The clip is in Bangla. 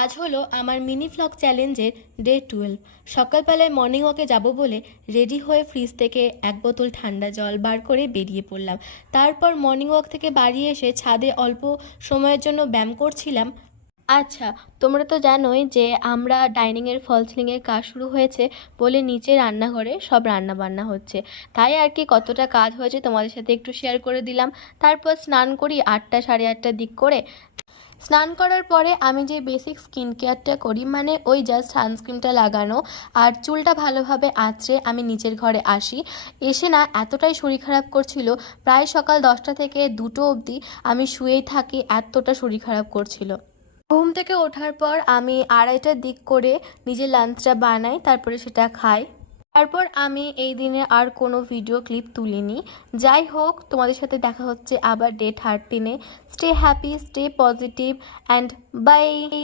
আজ হলো আমার মিনি ভ্লগ চ্যালেঞ্জের ডে 12। সকালবেলায় মর্নিং ওয়াকে যাব বলে রেডি হয়ে ফ্রিজ থেকে এক বোতল ঠান্ডা জল বার করে বেরিয়ে পড়লাম। তারপর মর্নিং ওয়াক থেকে বাড়ি এসে ছাদে অল্প সময়ের জন্য ব্যায়াম করছিলাম। আচ্ছা, তোমরা তো জানোই যে আমরা ডাইনিংয়ের ফল সিলিংয়ের কাজ শুরু হয়েছে বলে নিচে রান্নাঘরে সব রান্না বান্না হচ্ছে। তাই আর কি কতটা কাজ হয়েছে তোমাদের সাথে একটু শেয়ার করে দিলাম। তারপর স্নান করি 8টা সাড়ে 8টার দিক করে। স্নান করার পরে আমি যে বেসিক স্কিন কেয়ারটা করি, মানে ওই জাস্ট সানস্ক্রিনটা লাগানো আর চুলটা ভালোভাবে আঁচড়ে আমি নিচের ঘরে আসি। এসে না এতটাই শরীর খারাপ করছিল, প্রায় সকাল 10টা থেকে 2টো অবধি আমি শুয়েই থাকি, এতটা শরীর খারাপ করছিল। ঘুম থেকে ওঠার পর আমি 2:30টার দিক করে নিজের লাঞ্চটা বানাই, তারপরে সেটা খাই। তারপর আমি এই দিনে আর কোনো ভিডিও ক্লিপ তুলিনি। যাই হোক, তোমাদের সাথে দেখা হচ্ছে আবার ডে 13-এ। Stay happy, stay positive and by.